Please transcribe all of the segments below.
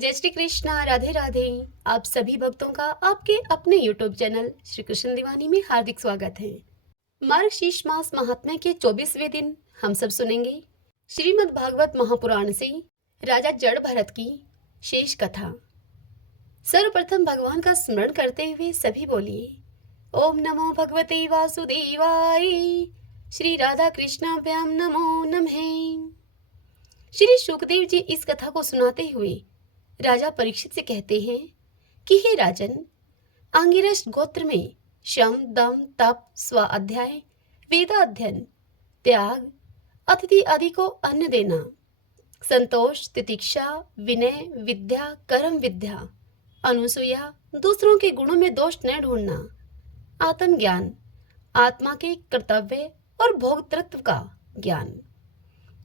जय श्री कृष्णा, राधे राधे। आप सभी भक्तों का आपके अपने YouTube चैनल श्री कृष्ण दीवानी में हार्दिक स्वागत है। मार्गशीर्ष मास महात्म्य के 24वें दिन हम सब सुनेंगे श्रीमद् भागवत महापुराण से राजा जड़ भरत की शेष कथा। सर्वप्रथम भगवान का स्मरण करते हुए सभी बोलिए ओम नमो भगवते वासुदेवाय। श्री राधा कृष्णाभ्याम नमो नमः। श्री शुकदेव जी इस कथा को सुनाते हुए राजा परीक्षित से कहते हैं कि हे राजन, आंगिरस गोत्र में शम दम तप स्वाध्याय वेदाध्ययन त्याग अतिथि आदि को अन्न देना, संतोष तितिक्षा विनय विद्या कर्म विद्या अनुसूया दूसरों के गुणों में दोष न ढूंढना, आत्मज्ञान आत्मा के कर्तव्य और भोक्तृत्व का ज्ञान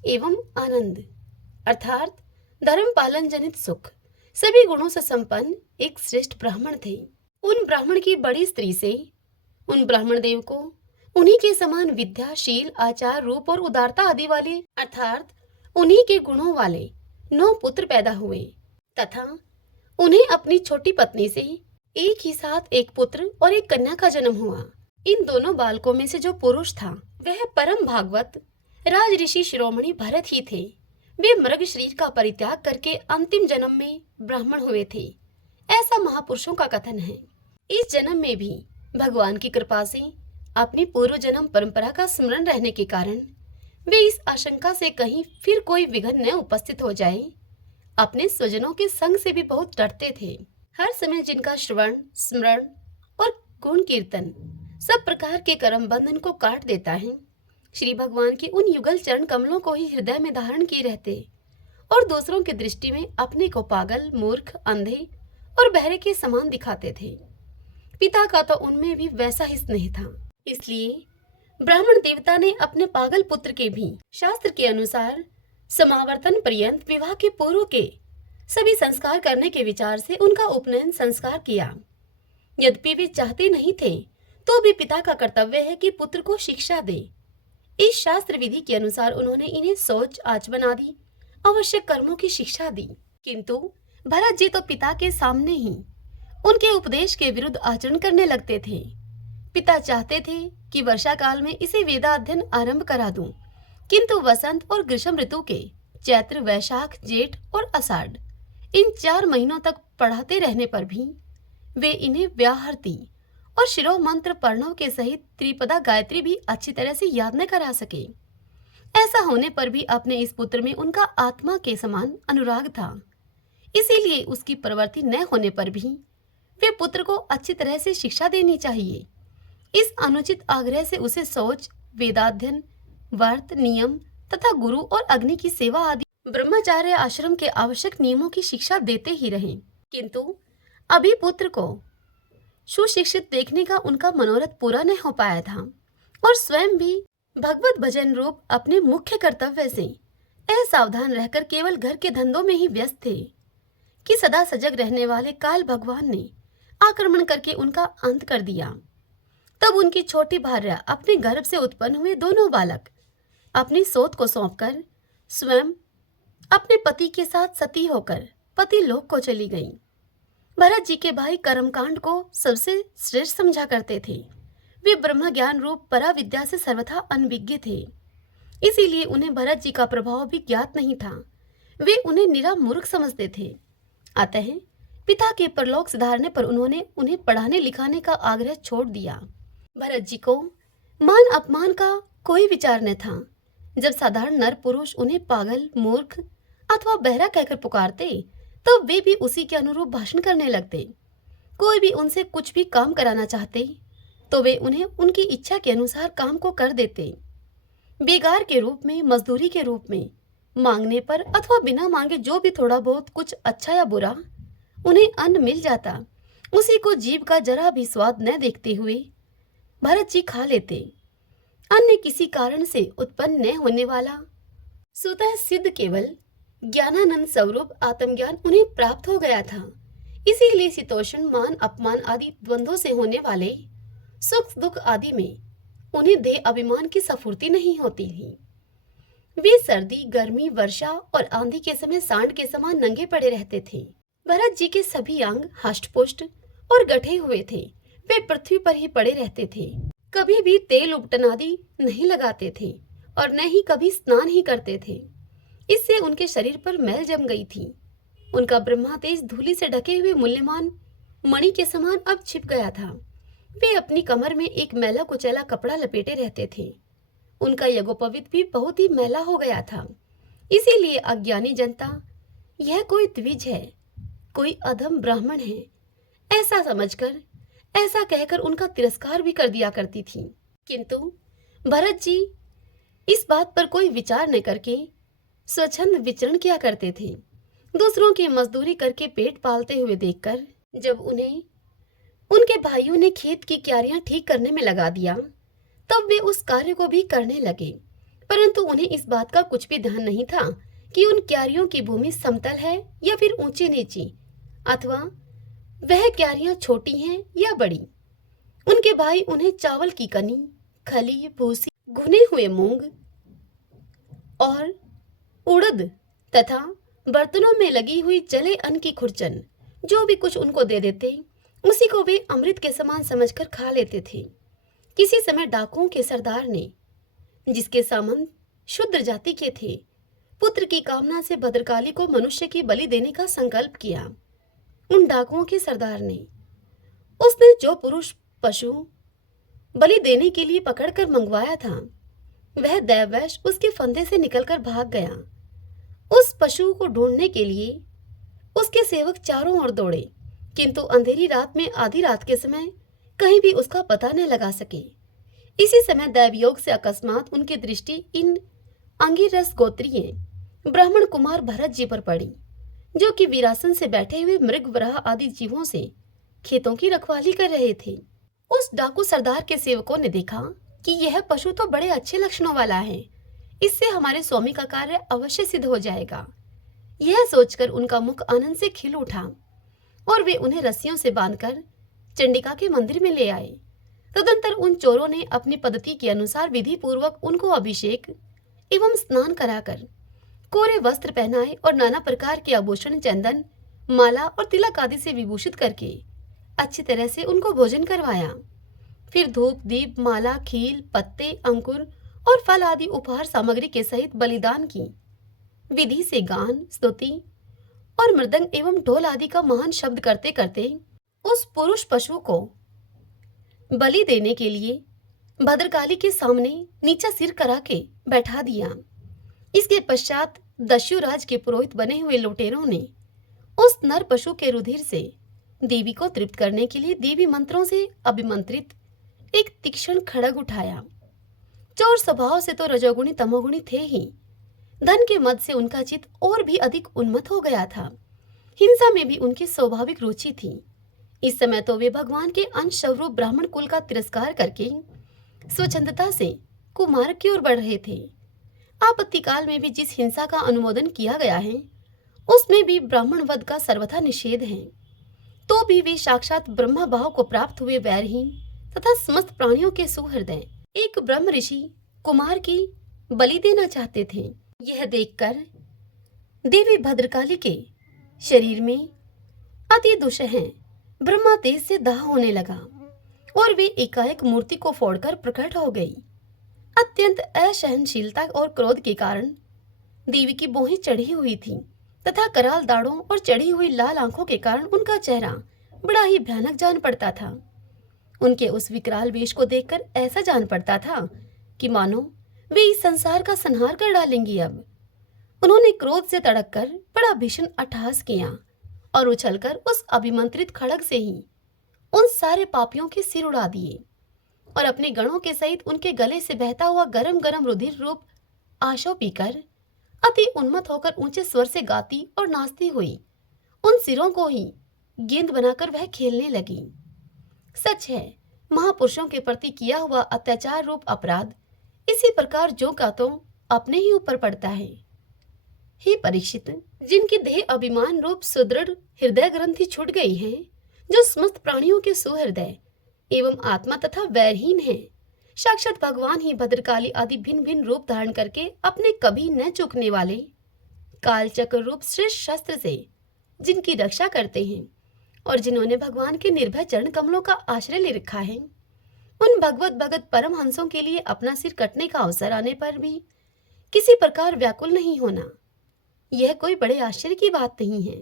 एवं आनंद अर्थात धर्म पालन जनित सुख सभी गुणों से संपन्न एक श्रेष्ठ ब्राह्मण थे। उन ब्राह्मण की बड़ी स्त्री से उन ब्राह्मण देव को उन्हीं के समान विद्या शील आचार रूप और उदारता आदि वाले अर्थात उन्हीं के गुणों वाले 9 पुत्र पैदा हुए तथा उन्हें अपनी छोटी पत्नी से एक ही साथ एक पुत्र और एक कन्या का जन्म हुआ। इन दोनों बालकों में से जो पुरुष था वह परम भागवत राज ऋषि शिरोमणि भरत ही थे। वे मृग शरीर का परित्याग करके अंतिम जन्म में ब्राह्मण हुए थे, ऐसा महापुरुषों का कथन है। इस जन्म में भी भगवान की कृपा से अपनी पूर्व जन्म परंपरा का स्मरण रहने के कारण वे इस आशंका से कहीं फिर कोई विघ्न न उपस्थित हो जाए, अपने स्वजनों के संग से भी बहुत डरते थे। हर समय जिनका श्रवण स्मरण और गुण कीर्तन सब प्रकार के कर्म बंधन को काट देता है, श्री भगवान के उन युगल चरण कमलों को ही हृदय में धारण किए रहते और दूसरों की दृष्टि में अपने को पागल मूर्ख अंधे और बहरे के समान दिखाते थे। पिता का तो उनमें भी वैसा ही स्नेह था, इसलिए ब्राह्मण देवता ने अपने पागल पुत्र के भी शास्त्र के अनुसार समावर्तन पर्यंत विवाह के पूर्व के सभी संस्कार करने के विचार से उनका उपनयन संस्कार किया। यद्यपि वे चाहते नहीं थे तो भी पिता का कर्तव्य है कि पुत्र को शिक्षा दे। इस शास्त्र विधि के अनुसार उन्होंने इन्हें शौच आचमन आदि आवश्यक कर्मों की शिक्षा दी, किंतु भरत जी तो पिता के सामने ही उनके उपदेश के विरुद्ध आचरण करने लगते थे। पिता चाहते थे कि वर्षा काल में इसे वेदाध्ययन आरंभ करा दूं, किंतु वसंत और ग्रीष्म ऋतु के चैत्र वैशाख जेठ और आषाढ़ इन 4 महीनों तक पढ़ाते रहने पर भी वे इन्हें व्याहृति और शिरो मंत्र प्रणव के सहित त्रिपदा गायत्री भी अच्छी तरह से याद न करा सके। ऐसा होने पर भी अपने इस पुत्र में उनका आत्मा के समान अनुराग था, इसीलिए उसकी प्रवृत्ति न होने पर भी वे पुत्र को अच्छी तरह से शिक्षा देनी चाहिए। इस अनुचित आग्रह से उसे शौच वेदाध्ययन व्रत नियम तथा गुरु और अग्नि की सेवा आदि ब्रह्मचार्य आश्रम के आवश्यक नियमों की शिक्षा देते ही रहे, किंतु अभी पुत्र को सुशिक्षित देखने का उनका मनोरथ पूरा नहीं हो पाया था और स्वयं भी भगवत भजन रूप अपने मुख्य कर्तव्य से असावधान रहकर केवल घर के धंधों में ही व्यस्त थे कि सदा सजग रहने वाले काल भगवान ने आक्रमण करके उनका अंत कर दिया। तब उनकी छोटी भार्या अपने गर्भ से उत्पन्न हुए दोनों बालक अपनी सोत को सौंपकर स्वयं अपने पति के साथ सती होकर पति लोक को चली गईं। भरत जी के भाई कर्मकांड को सबसे श्रेष्ठ समझा करते थे। वे ब्रह्म ज्ञान रूप परा विद्या से सर्वथा अनभिज्ञ थे, इसीलिए उन्हें भरत जी का प्रभाव भी ज्ञात नहीं था। वे उन्हें निरा मूर्ख समझते थे। अतः पिता के परलोक सुधारने पर उन्होंने उन्हें पढ़ाने लिखाने का आग्रह छोड़ दिया। भरत जी को मान अपमान का कोई विचार न था। जब साधारण नर पुरुष उन्हें पागल मूर्ख अथवा बहरा कहकर पुकारते तो वे भी उसी के अनुरूप भाषण करने लगते। कोई भी उनसे कुछ भी काम कराना चाहते तो वे उन्हें उनकी इच्छा के अनुसार काम को कर देते। बेगार के रूप में मजदूरी के रूप में मांगने पर अथवा बिना मांगे जो भी थोड़ा बहुत कुछ अच्छा या बुरा उन्हें अन्न मिल जाता, उसी को जीव का जरा भी स्वाद न देखते हुए भरत जी खा लेते। अन्य किसी कारण से उत्पन्न न होने वाला स्वतः सिद्ध केवल ज्ञानानंद स्वरूप आत्मज्ञान उन्हें प्राप्त हो गया था। इसीलिए शीतोष्ण मान अपमान आदि द्वंद्वों से होने वाले सुख दुख आदि में उन्हें देह अभिमान की स्फूर्ति नहीं होती थी। वे सर्दी गर्मी वर्षा और आंधी के समय सांड के समान नंगे पड़े रहते थे। भरत जी के सभी अंग हष्ट-पुष्ट और गठे हुए थे। वे पृथ्वी पर ही पड़े रहते थे, कभी भी तेल उपटन आदि नहीं लगाते थे और न ही कभी स्नान ही करते थे। इससे उनके शरीर पर मैल जम गई थी। उनका ब्रह्मा तेज धूलि से ढके हुए मूल्यवान मणि के समान अब छिप गया था। वे अपनी कमर में एक मैला कुचैला कपड़ा लपेटे रहते थे। उनका यज्ञोपवीत भी बहुत ही मैला हो गया था। इसीलिए अज्ञानी जनता यह कोई द्विज है, कोई अधम ब्राह्मण है, ऐसा समझकर, ऐसा कहकर उनका तिरस्कार भी कर दिया करती थी। किंतु भरत जी इस बात पर कोई विचार न करके स्वच्छंद विचरण किया करते थे। दूसरों की मजदूरी करके पेट पालते हुए देखकर जब उन्हें उनके भाइयों ने खेत की क्यारियां ठीक करने में लगा दिया, तब वे उस कार्य को भी करने लगे। परंतु उन्हें इस बात का कुछ भी ध्यान नहीं था कि उन क्यारियों की भूमि समतल है या फिर ऊंची नीची, अथवा वह क्यारियां छोटी हैं या बड़ी। उनके भाई उन्हें चावल की कनी, खली, भूसी, भुने हुए मूंग और उड़द तथा बर्तनों में लगी हुई जले अन्न की खुरचन जो भी कुछ उनको दे देते, उसी को वे अमृत के समान समझकर खा लेते थे। किसी समय डाकुओं के सरदार ने, जिसके सामंत शूद्र जाति के थे, पुत्र की कामना से भद्रकाली को मनुष्य की बलि देने का संकल्प किया। उन डाकुओं के सरदार ने, उसने जो पुरुष पशु बलि देने के लिए पकड़कर मंगवाया था, वह दैववश उसके फंदे से निकलकर भाग गया। उस पशु को ढूंढने के लिए उसके सेवक चारों ओर दौड़े, किंतु अंधेरी रात में आधी रात के समय कहीं भी उसका पता न लगा सके। इसी समय दैवयोग से अकस्मात उनकी दृष्टि इन अंगिरस गोत्रीय ब्राह्मण कुमार भरत जी पर पड़ी, जो कि वीरासन से बैठे हुए मृग, वराह आदि जीवों से खेतों की रखवाली कर रहे थे। उस डाकू सरदार के सेवकों ने देखा कि यह पशु तो बड़े अच्छे लक्षणों वाला है, इससे हमारे स्वामी का कार्य अवश्य सिद्ध हो जाएगा। यह सोचकर उनका मुख आनंद से खिल उठा और वे उन्हें रस्सियों से बांधकर चंडिका के मंदिर में ले आए। तदंतर उन चोरों ने अपनी पद्धति के अनुसार विधि पूर्वक उनको अभिषेक एवं स्नान कराकर कोरे वस्त्र पहनाए और नाना प्रकार के आभूषण, चंदन, माला और तिलक आदि से विभूषित करके अच्छी तरह से उनको भोजन करवाया। फिर धूप, दीप, माला, खील, पत्ते, अंकुर और फल आदि उपहार सामग्री के सहित बलिदान की विधि से गान, स्तुति और मृदंग एवं ढोल आदि का महान शब्द करते करते उस पुरुष पशु को बलि देने के लिए भद्रकाली के सामने नीचा सिर करा के बैठा दिया। इसके पश्चात दस्युराज के पुरोहित बने हुए लुटेरों ने उस नर पशु के रुधिर से देवी को तृप्त करने के लिए देवी मंत्रों से अभिमंत्रित एक तीक्ष्ण खड्ग उठाया। चोर स्वभाव से तो रजोगुणी तमोगुणी थे ही, धन के मद से उनका चित्त और भी अधिक उन्मत्त हो गया था। हिंसा में भी उनकी स्वाभाविक रुचि थी। इस समय तो वे भगवान के अंश स्वरूप ब्राह्मण कुल का तिरस्कार करके स्वच्छंदता से कुमार्ग की ओर बढ़ रहे थे। आपत्ति काल में भी जिस हिंसा का अनुमोदन किया गया है, उसमें भी ब्राह्मण वध का सर्वथा निषेध है। तो भी वे साक्षात ब्रह्मा भाव को प्राप्त हुए वैरहीन तथा समस्त प्राणियों के सुहृदय एक ब्रह्म ऋषि कुमार की बलि देना चाहते थे। यह देखकर देवी भद्रकाली के शरीर में अति दुस्सह ब्रह्मा तेज से दाह होने लगा और वे एकाएक मूर्ति को फोड़कर प्रकट हो गई। अत्यंत असहनशीलता और क्रोध के कारण देवी की भौहें चढ़ी हुई थी तथा कराल दाढ़ों और चढ़ी हुई लाल आंखों के कारण उनका चेहरा बड़ा ही भयानक जान पड़ता था। उनके उस विकराल वेश को देखकर ऐसा जान पड़ता था कि मानो वे इस संसार का संहार कर डालेंगी। अब उन्होंने क्रोध से तड़ककर बड़ा भीषण अट्टहास किया और उछलकर उस अभिमंत्रित खड्ग से ही उन सारे पापियों के सिर उड़ा दिए और अपने गणों के सहित उनके गले से बहता हुआ गरम गरम रुधिर रूप आशव पीकर अति उन्मत्त होकर ऊंचे स्वर से गाती और नाचती हुई उन सिरों को ही गेंद बनाकर वह खेलने लगी। सच है, महापुरुषों के प्रति किया हुआ अत्याचार रूप अपराध इसी प्रकार जो का तो अपने ही ऊपर पड़ता है। हे परीक्षित, जिनकी देह अभिमान रूप सुदृढ़ हृदय ग्रंथि छूट गई है, जो समस्त प्राणियों के सुहृदय एवं आत्मा तथा वैरहीन है, साक्षात भगवान ही भद्रकाली आदि भिन्न भिन्न रूप धारण करके अपने कभी न चूकने वाले कालचक्र रूप श्रेष्ठ शस्त्र से जिनकी रक्षा करते हैं और जिन्होंने भगवान के निर्भय चरण कमलों का आश्रय ले रखा है, उन भगवत भगत परमहंसों के लिए अपना सिर कटने का अवसर आने पर भी किसी प्रकार व्याकुल नहीं होना, यह कोई बड़े आश्चर्य की बात नहीं है।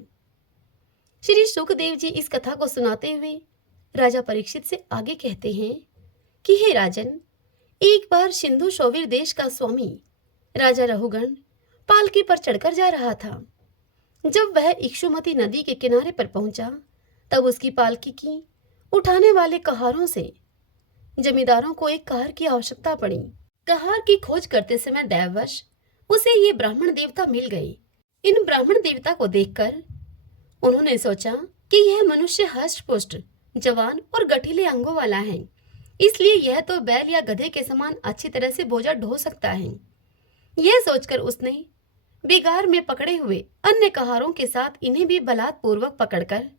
श्री सुखदेव जी इस कथा को सुनाते हुए राजा परीक्षित से आगे कहते हैं कि हे राजन, एक बार सिंधु शौवीर देश का स्वामी राजा रहुगण पालकी पर चढ़कर जा रहा था। जब वह इक्षुमती नदी के किनारे पर पहुंचा, तब उसकी पालकी की उठाने वाले कहारों से जमींदारों को एक कहार की आवश्यकता पड़ी। कहार की खोज करते समय दैववश उसे ये ब्राह्मण देवता मिल गए। इन ब्राह्मण देवता को देखकर उन्होंने सोचा कि यह मनुष्य हष्ट-पुष्ट, जवान और गठीले अंगों वाला है, इसलिए यह तो बैल या गधे के समान अच्छी तरह से बोझा ढो सकता है। यह सोचकर उसने बिगार में पकड़े हुए अन्य कहारों के साथ इन्हें भी बलात्पूर्वक पकड़कर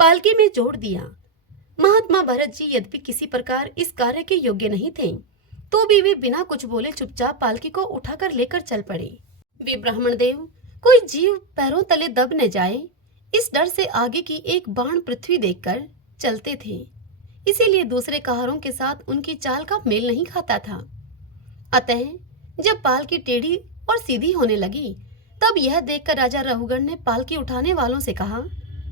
पालकी में जोड़ दिया। महात्मा भरत जी यद्यपि किसी प्रकार इस कार्य के योग्य नहीं थे, तो भी वे बिना कुछ बोले चुपचाप पालकी को उठाकर लेकर चल पड़े। वे ब्राह्मण देव कोई जीव पैरों तले दब न जाए, इस डर से आगे की एक बाण पृथ्वी देखकर चलते थे, इसीलिए दूसरे कहारों के साथ उनकी चाल का मेल नहीं खाता था। अतः जब पालकी टेढ़ी और सीधी होने लगी, तब यह देखकर राजा रहुगण ने पालकी उठाने वालों से कहा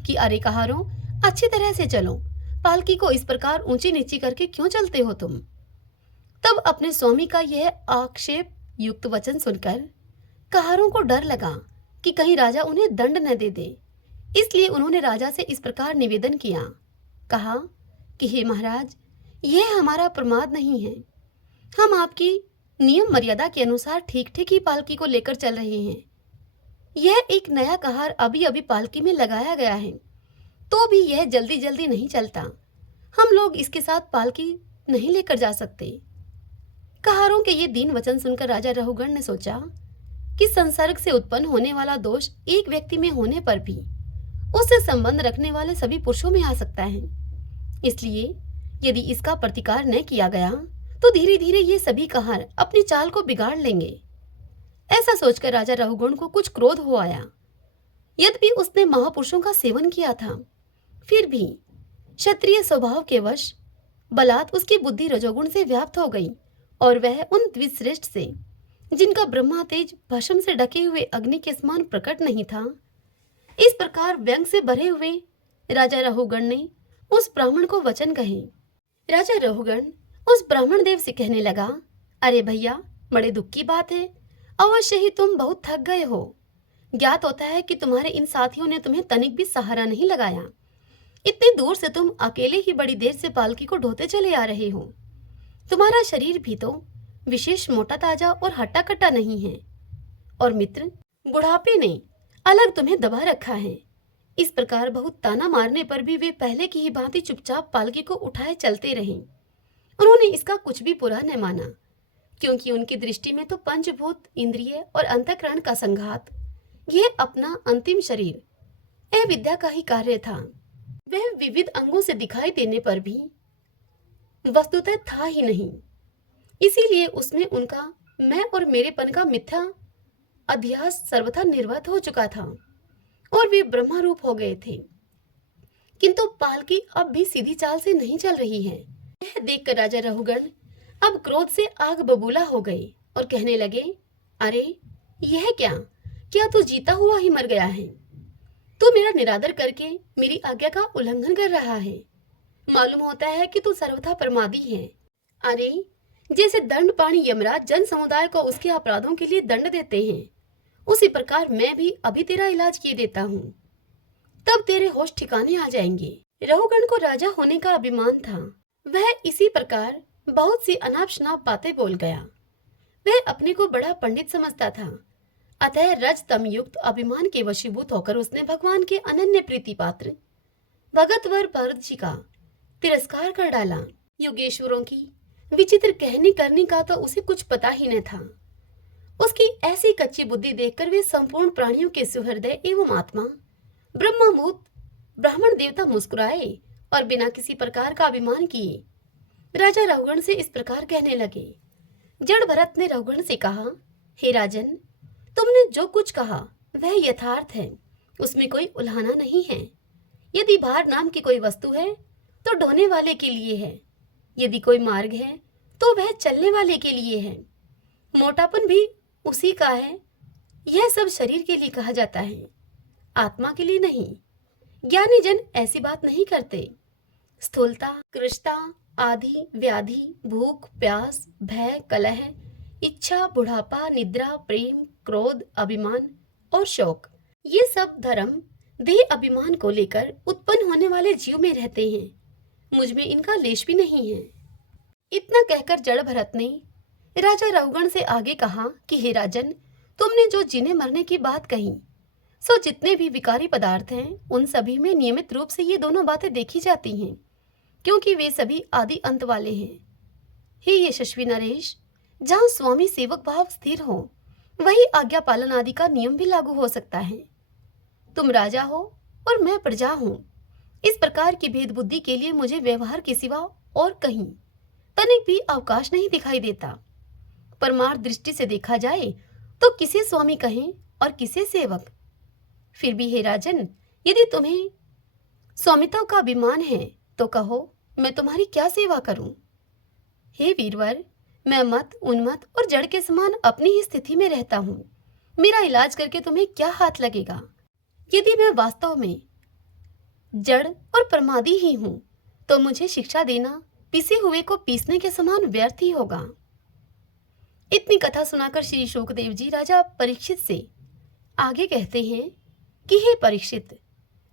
कि अरे कहारों, अच्छी तरह से चलो, पालकी को इस प्रकार ऊंची नीची करके क्यों चलते हो तुम। तब अपने स्वामी का यह आक्षेप युक्त वचन सुनकर कहारों को डर लगा कि कहीं राजा उन्हें दंड न दे दे, इसलिए उन्होंने राजा से इस प्रकार निवेदन किया। कहा कि हे महाराज, यह हमारा प्रमाद नहीं है, हम आपकी नियम मर्यादा के अनुसार ठीक ठीक ही पालकी को लेकर चल रहे हैं। यह एक नया कहार अभी अभी पालकी में लगाया गया है, तो भी यह जल्दी जल्दी नहीं चलता, हम लोग इसके साथ पालकी नहीं लेकर जा सकते। कहारों के ये दीन वचन सुनकर राजा रहुगण ने सोचा कि संसर्ग से उत्पन्न होने वाला दोष एक व्यक्ति में होने पर भी उससे संबंध रखने वाले सभी पुरुषों में आ सकता है, इसलिए यदि इसका प्रतिकार न किया गया तो धीरे धीरे ये सभी कहार अपनी चाल को बिगाड़ लेंगे। ऐसा सोचकर राजा रहुगण को कुछ क्रोध हो आया। यद्यपि उसने महापुरुषों का सेवन किया था, फिर भी क्षत्रिय स्वभाव के वश बलात् उसकी बुद्धि रजोगुण से व्याप्त हो गई और वह उन द्विश्रेष्ठ से, जिनका ब्रह्मा तेज भस्म से ढके हुए अग्नि के समान प्रकट नहीं था, इस प्रकार व्यंग से भरे हुए राजा रहुगण ने उस ब्राह्मण को वचन कहे। राजा रहुगण उस ब्राह्मण देव से कहने लगा, अरे भैया, बड़े दुख की बात है, अवश्य ही तुम बहुत थक गए हो। ज्ञात होता है कि तुम्हारे इन साथियों ने तुम्हें तनिक भी सहारा नहीं लगाया। इतनी दूर से तुम अकेले ही बड़ी देर से पालकी को ढोते चले आ रहे हो। तुम्हारा शरीर भी तो विशेष मोटा ताजा और हट्टा कट्टा नहीं है, और मित्र बुढ़ापे ने अलग तुम्हें दबा रखा है। इस प्रकार बहुत ताना मारने पर भी वे पहले की ही भांति चुपचाप पालकी को उठाए चलते रहे। उन्होंने इसका कुछ भी बुरा न माना, क्योंकि उनकी दृष्टि में तो पंचभूत, इंद्रिय और अंतःकरण का संघात, यह अपना अंतिम शरीर अविद्या का ही कार्य था। वह विविध अंगों से दिखाई देने पर भी वस्तुतः था ही नहीं, इसीलिए उसमें उनका मैं और मेरेपन का मिथ्या अध्यास सर्वथा निर्वत हो चुका था और वे ब्रह्मा रूप हो गए थे। किंतु पालकी अब भी सीधी चाल से नहीं चल रही है। यह देखकर राजा रहुगण अब क्रोध से आग बबूला हो गए और कहने लगे, अरे यह क्या तू जीता हुआ ही मर गया है? तू मेरा निरादर करके मेरी आज्ञा का उल्लंघन कर रहा है। मालूम होता है कि तू सर्वथा प्रमादी है। अरे जैसे दंड पाणी यमराज जन समुदाय को उसके अपराधों के लिए दंड देते हैं, उसी प्रकार मैं भी अभी तेरा इलाज किए देता हूँ, तब तेरे होश ठिकाने आ जाएंगे। रहुगण को राजा होने का अभिमान था। वह इसी प्रकार बहुत सी अनाप शनाप बातें बोल गया। वह अपने को बड़ा पंडित समझता था, अतः रज तम युक्त अभिमान के वशीभूत होकर उसने भगवान के अनन्य प्रीति पात्र भगतवर भरत जी का तिरस्कार कर डाला। योगेश्वरों की विचित्र कहनी करनी का तो उसे कुछ पता ही न था। उसकी ऐसी कच्ची बुद्धि देखकर वे संपूर्ण प्राणियों के सुहृदय एवं आत्मा ब्रह्मभूत ब्राह्मण देवता मुस्कुराए और बिना किसी प्रकार का अभिमान किए राजा रहुगण से इस प्रकार कहने लगे। जड़ भरत ने रहुगण से कहा, हे राजन, तुमने जो कुछ कहा वह यथार्थ है, उसमें कोई उल्हाना नहीं है। यदि भार नाम की कोई वस्तु है तो ढोने वाले के लिए है, यदि कोई मार्ग है तो वह चलने वाले के लिए है। मोटापन भी उसी का है। यह सब शरीर के लिए कहा जाता है, आत्मा के लिए नहीं। ज्ञानी जन ऐसी बात नहीं करते। स्थूलता, कृष्णता, आदि, व्याधि, भूख, प्यास, भय, कलह, इच्छा, बुढ़ापा, निद्रा, प्रेम, क्रोध, अभिमान और शोक, ये सब धर्म देह अभिमान को लेकर उत्पन्न होने वाले जीव में रहते हैं। मुझ में इनका लेश भी नहीं है। इतना कहकर जड़ भरत ने राजा रहुगण से आगे कहा कि हे राजन, तुमने जो जीने मरने की बात कही, सो जितने भी विकारी पदार्थ हैं उन सभी में नियमित रूप से ये दोनों बातें देखी जाती हैं, क्योंकि वे सभी आदि अंत वाले हैं। हे यशस्वी नरेश, जहाँ स्वामी सेवक भाव स्थिर हो वही आज्ञा पालन आदि का नियम भी लागू हो सकता है। तुम राजा हो और मैं प्रजा हूँ। इस प्रकार की भेद बुद्धि के लिए मुझे व्यवहार के सिवा और कहीं तनिक भी अवकाश नहीं दिखाई देता। परमार्थ दृष्टि से देखा जाए तो किसे स्वामी कहें और किसे सेवक। फिर भी हे राजन, यदि तुम्हें स्वामित्व का अभिमान है तो कहो, मैं तुम्हारी क्या सेवा करूं। हे वीरवर, मैं मत, उन्मत्त और जड़ के समान अपनी ही स्थिति में रहता हूं। मेरा इलाज करके तुम्हें क्या हाथ लगेगा। यदि मैं वास्तव में जड़ और प्रमादी ही हूं तो मुझे शिक्षा देना पिसे हुए को पीसने के समान व्यर्थ ही होगा। इतनी कथा सुनाकर श्री शुकदेव जी राजा परीक्षित से आगे कहते हैं कि हे परीक्षित,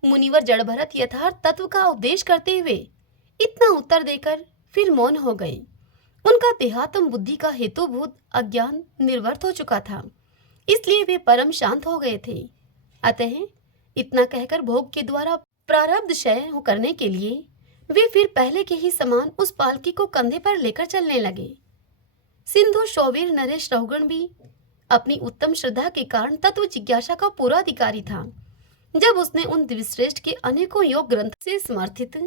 मुनिवर जड़ भरत यथार्थ तत्व का उपदेश करते हुए इतना उत्तर देकर फिर मौन हो गए। उनका देहात्म बुद्धि का हेतुभूत अज्ञान निर्वर्त हो चुका था, इसलिए वे परम शांत हो गए थे। अतः इतना कहकर भोग के द्वारा प्रारब्ध क्षय करने के लिए वे फिर पहले के ही समान उस पालकी को कंधे पर लेकर चलने लगे। सिंधु शौवीर नरेश रहुगण भी अपनी उत्तम श्रद्धा के कारण तत्व जिज्ञासा का पूरा अधिकारी था। जब उसने उन दिव्यश्रेष्ठ के अनेकों योग ग्रंथ से समर्थित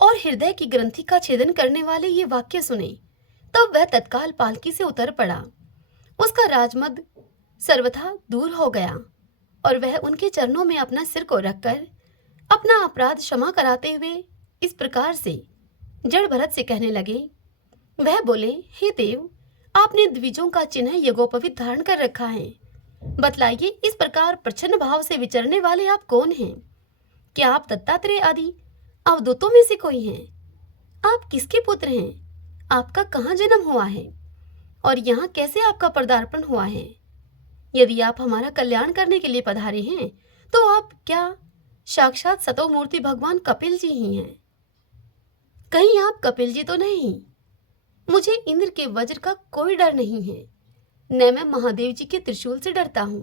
और हृदय की ग्रंथि का छेदन करने वाले ये वाक्य सुने, तब वह तत्काल पालकी से उतर पड़ा। उसका राजमद सर्वथा दूर हो गया और वह उनके चरणों में अपना सिर को रखकर अपना अपराध क्षमा कराते हुए इस प्रकार से जड़ भरत से कहने लगे। वह बोले, हे देव, आपने द्विजों का चिन्ह यज्ञोपवीत धारण कर रखा है। बतलाइए, इस प्रकार प्रच्छन्न भाव से विचरने वाले आप कौन हैं? क्या आप दत्तात्रेय आदि अवधूतों में से कोई हैं? आप किसके पुत्र हैं? आपका कहाँ जन्म हुआ है और यहाँ कैसे आपका पदार्पण हुआ है? यदि आप हमारा कल्याण करने के लिए पधारे हैं तो आप क्या साक्षात सतो मूर्ति भगवान कपिल जी ही हैं? कहीं आप कपिल जी तो नहीं? मुझे इंद्र के वज्र का कोई डर नहीं है, न मैं महादेव जी के त्रिशूल से डरता हूँ,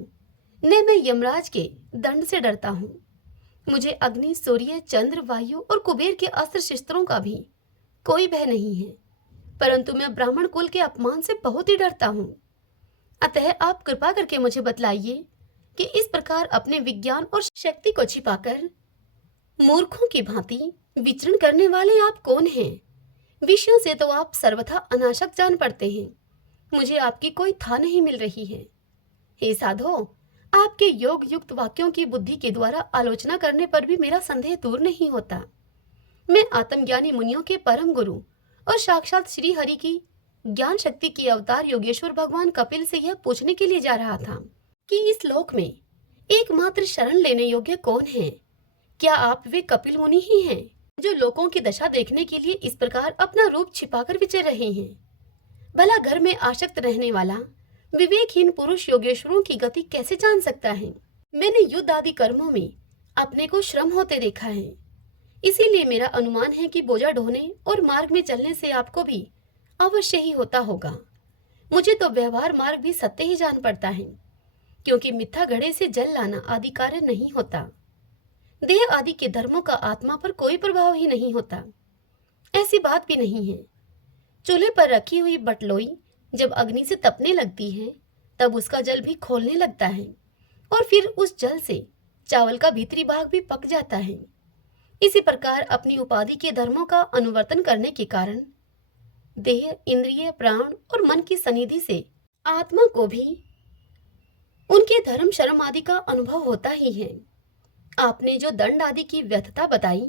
न मैं यमराज के दंड से डरता हूँ। मुझे अग्नि, सूर्य, चंद्र, वायु और कुबेर के अस्त्र शस्त्रों का भी कोई भय नहीं है, परंतु मैं ब्राह्मण कुल के अपमान से बहुत ही डरता हूँ। अतः आप कृपा करके मुझे बतलाइए कि इस प्रकार अपने विज्ञान और शक्ति को छिपाकर मूर्खों की भांति विचरण करने वाले आप कौन हैं? विषयों से तो आप सर्वथा अनासक्त जान पड़ते हैं। मुझे आपकी कोई था नहीं मिल रही है। हे साधो, आपके योग युक्त वाक्यों की बुद्धि के द्वारा आलोचना करने पर भी मेरा संदेह दूर नहीं होता। मैं आत्मज्ञानी मुनियों के परम गुरु और साक्षात श्री हरि की ज्ञान शक्ति की अवतार योगेश्वर भगवान कपिल से यह पूछने के लिए जा रहा था कि इस लोक में एकमात्र शरण लेने योग्य कौन है? क्या आप वे कपिल मुनि ही हैं जो लोगों की दशा देखने के लिए इस प्रकार अपना रूप छिपाकर विचर रहे हैं? भला घर में आसक्त रहने वाला विवेकहीन पुरुष योगेश्वरों की गति कैसे जान सकता है? मैंने युद्ध आदि कर्मों में अपने को श्रम होते देखा है, इसीलिए मेरा अनुमान है कि बोझा ढोने और मार्ग में चलने से आपको भी अवश्य ही होता होगा। मुझे तो व्यवहार मार्ग भी सत्य ही जान पड़ता है, क्योंकि मिथ्या घड़े से जल लाना आदि कार्य नहीं होता। देह आदि के धर्मों का आत्मा पर कोई प्रभाव ही नहीं होता। ऐसी बात भी नहीं है। चूल्हे पर रखी हुई बटलोई जब अग्नि से तपने लगती है तब उसका जल भी खोलने लगता है और फिर उस जल से चावल का भीतरी भाग भी पक जाता है। इसी प्रकार अपनी उपाधि के धर्मों का अनुवर्तन करने के कारण देह, इंद्रिय, प्राण और मन की सनिधि से आत्मा को भी उनके धर्म शर्म आदि का अनुभव होता ही है। आपने जो दंड आदि की व्यर्थता बताई,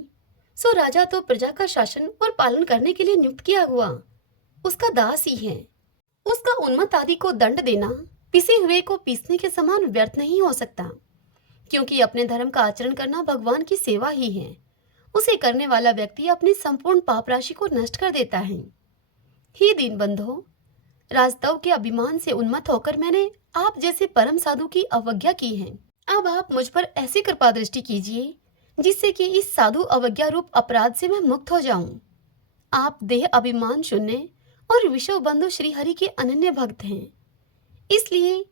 सो राजा तो प्रजा का शासन और पालन करने के लिए नियुक्त किया हुआ उसका दास ही है। उसका उन्मत्त आदि को दंड देना पिसे हुए को पीसने के समान व्यर्थ नहीं हो सकता, क्योंकि अपने धर्म का आचरण करना भगवान की सेवा ही है। उसे करने वाला व्यक्ति अपनी संपूर्ण पाप राशि को नष्ट कर देता है। हे दीनबंधो, राजतव के अभिमान से उन्मत्त होकर मैंने आप जैसे परम साधु की अवज्ञा की है। अब आप मुझ पर ऐसी कृपा दृष्टि कीजिए जिससे कि इस साधु अवज्ञा रूप अपराध से मैं मुक्त हो जाऊं। आप देह अभिमान शून्य और विश्व बंधु श्री हरि के अनन्य भक्त हैं, इसलिए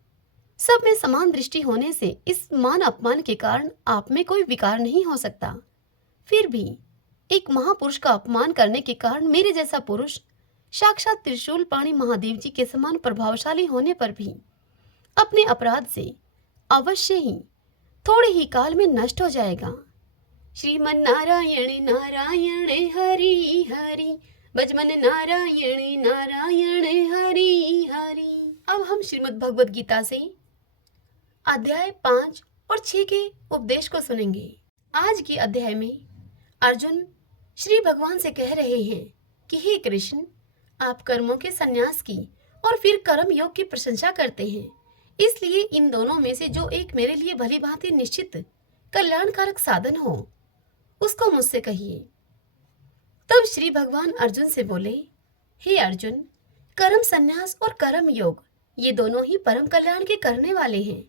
सब में समान दृष्टि होने से इस मान अपमान के कारण आप में कोई विकार नहीं हो सकता। फिर भी एक महापुरुष का अपमान करने के कारण मेरे जैसा पुरुष साक्षात त्रिशूल पाणी महादेव जी के समान प्रभावशाली होने पर भी अपने अपराध से अवश्य ही थोड़े ही काल में नष्ट हो जाएगा। श्रीमन नारायण नारायण हरि हरि, भजमन नारायण नारायण हरि हरि। अब हम श्रीमद् भगवद गीता से अध्याय 5 और 6 के उपदेश को सुनेंगे। आज के अध्याय में अर्जुन श्री भगवान से कह रहे हैं कि हे कृष्ण, आप कर्मों के संन्यास की और फिर कर्म योग की प्रशंसा करते हैं, इसलिए इन दोनों में से जो एक मेरे लिए भली भांति निश्चित कल्याणकारक साधन हो उसको मुझसे कहिए। तब श्री भगवान अर्जुन से बोले, हे अर्जुन, कर्म संन्यास और कर्म योग ये दोनों ही परम कल्याण के करने वाले हैं,